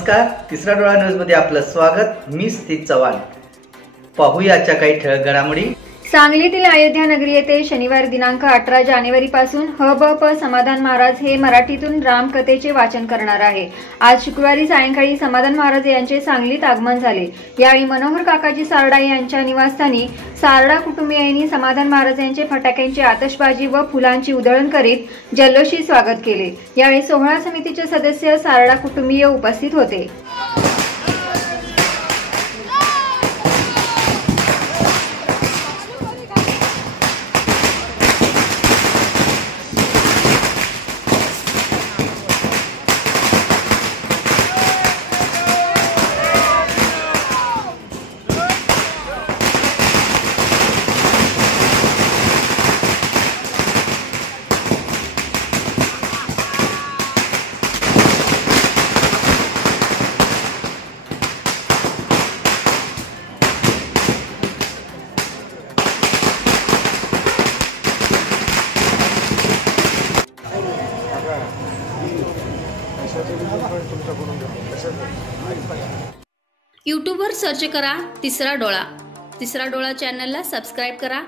नमस्कार, तिसरा डोळा न्यूज मध्ये आपलं स्वागत। मी स्थित चव्हाण। पाहूया आजच्या काही ठळक घडामोडी। सांगलीतील अयोध्या नगरी येथे शनिवार दिनांक 18 जानेवारीपासून ह.ब.प. समाधान महाराज हे मराठीतून रामकथेचे वाचन करणार आहे। आज शुक्रवारी सायंकाळी समाधान महाराज यांचे सांगलीत आगमन झाले। यावेळी मनोहर काकाजी सारडा यांच्या निवासस्थानी सारडा कुटुंबियांनी समाधान महाराज यांचे फटाक्यांची आतषबाजी व फुलांची उधळण करीत जल्लोषी स्वागत केले। यावेळी सोहळा समितीचे सदस्य सारडा कुटुंबीय उपस्थित होते। यूट्यूबवर सर्च करा तिसरा डोळा। तिसरा डोळा चॅनलला सबस्क्राइब करा।